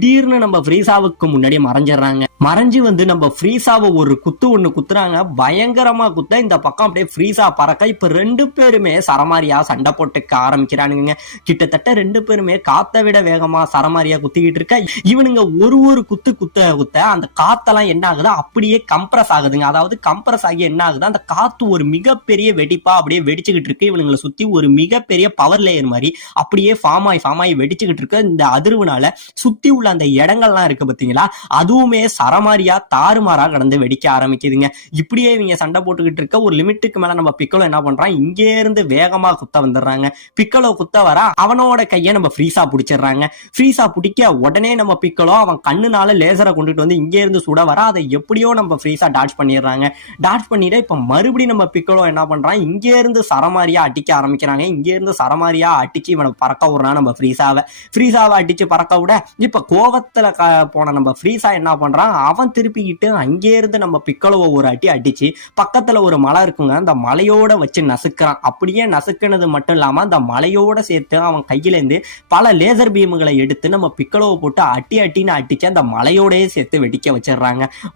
திடீர்னு நம்ம ஃப்ரீசாவுக்கு முன்னாடி மறைஞ்சிடறாங்க. மறைஞ்சு வந்து நம்ம ஃப்ரீசாவை ஒரு குத்து ஒண்ணு குத்துறாங்க. பயங்கரமா குத்த இந்த பக்கம் அப்படியே ஃப்ரீசா பறக்க. இப்ப 2 பேருமே சரமாரியா சண்டை போட்டுக்க ஆரம்பிக்கிறானுங்க. கிட்டத்தட்ட 2 பேருமே காத்தை விட வேகமா சரமாரியா குத்திக்கிட்டு இருக்க. இவனுங்க ஒரு குத்து குத்த அந்த காத்தெல்லாம் என்ன ஆகுது, அப்படியே கம்ப்ரஸ் ஆகுதுங்க. அதாவது கம்ப்ரஸ் ஆகி என்ன ஆகுது, அந்த காத்து ஒரு மிகப்பெரிய வெடிப்பா அப்படியே வெடிச்சுக்கிட்டு இருக்கு. இவனுங்களை சுத்தி ஒரு மிகப்பெரிய பவர் லேயர் மாதிரி அப்படியே ஃபார்ம் ஆகி வெடிச்சுக்கிட்டு இருக்கு. இந்த அதிர்வுனால சுத்தி உள்ள அந்த இடங்கள்லாம் இருக்கு பாத்தீங்களா, அதுவுமே சரமாரியா தாறுமாறா கடந்து வெடிக்க ஆரம்பிக்குதுங்க. இப்படியே இவங்க சண்டை போட்டுக்கிட்டு இருக்க ஒரு லிமிட்டுக்கு மேல நம்ம பிக்கலோ என்ன பண்றான், இங்கே இருந்து வேகமா குத்த வந்துடுறாங்க. பிக்கலோ குத்த வர அவனோட கையை நம்ம ஃப்ரீசா பிடிச்சிடுறாங்க. ஃப்ரீசா பிடிக்க உடனே நம்ம பிக்கலோ அவன் கண்ணுனால லேசரை கொண்டுட்டு வந்து இங்கே இருந்து சுட வர அதை எப்படியோ நம்ம ஃப்ரீசா டாட்ச் பண்ணிடுறாங்க. டாட்ச் பண்ணிட்டு இப்ப மறுபடியும் நம்ம பிக்கலோ என்ன பண்றான், இங்கே இருந்து சரமாரியா அடிக்க ஆரம்பிக்கிறாங்க. இங்கே இருந்து சரமாரியா அடிச்சு இவனை பறக்க விடுறான். நம்ம ஃப்ரீசாவை அடிச்சு பறக்க விட இப்ப கோவத்துல போன நம்ம ஃப்ரீசா என்ன பண்றான், அவன் திருப்பிக்கிட்டு அங்கே இருந்து நம்ம பிக்கலோவை ஒரு அடிச்சு பக்கத்துல ஒரு மலை இருக்குங்க, அந்த மலையோட வச்சு நசுக்கிறான். அப்படியே நசுக்கினது மட்டும் இல்லாம அந்த மலையோட சேர்த்து அவன் கையில இருந்து பல லேசர் பீமுகளை எடுத்து நம்ம பிக்கலோவை போட்டு அட்டின்னு அடிச்சு அந்த மலையோடய சேர்த்து வெடிக்க வச்சிடுறாங்க.